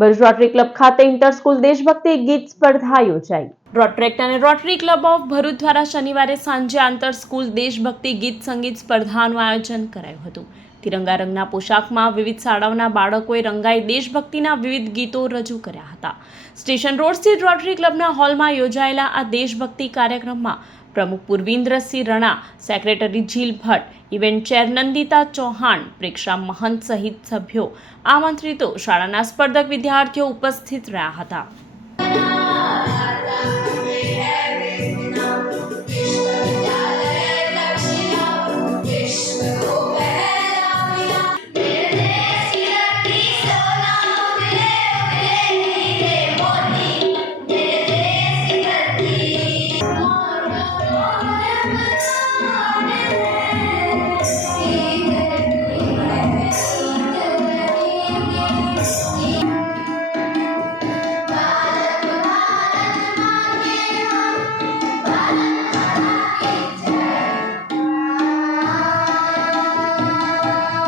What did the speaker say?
Bharuch rotary club ખાતે inter school દેશભક્તિ ગીત સ્પર્ધા યોજાઈ। રોટરેક્ટ અને રોટરી ક્લબ ઓફ ભરૂચ દ્વારા શનિવારે સાંજે આંતર સ્કૂલ દેશભક્તિ ગીત સંગીત સ્પર્ધાનું આયોજન કરાયું હતું। તિરંગા રંગના પોશાકમાં વિવિધ શાળાઓના બાળકોએ રંગાઈ દેશભક્તિના વિવિધ ગીતો રજૂ કર્યા હતા। સ્ટેશન રોડ સ્થિત રોટરી ક્લબના હોલમાં યોજાયેલા આ દેશભક્તિ કાર્યક્રમમાં પ્રમુખ પૂર્વિન્દ્રસિંહ રણા, સેક્રેટરી જીલ ભટ્ટ, ઇવેન્ટ ચેર નંદિતા ચૌહાણ, પ્રેક્ષા મહંત સહિત સભ્યો, આમંત્રિતો, શાળાના સ્પર્ધક વિદ્યાર્થીઓ ઉપસ્થિત રહ્યા હતા।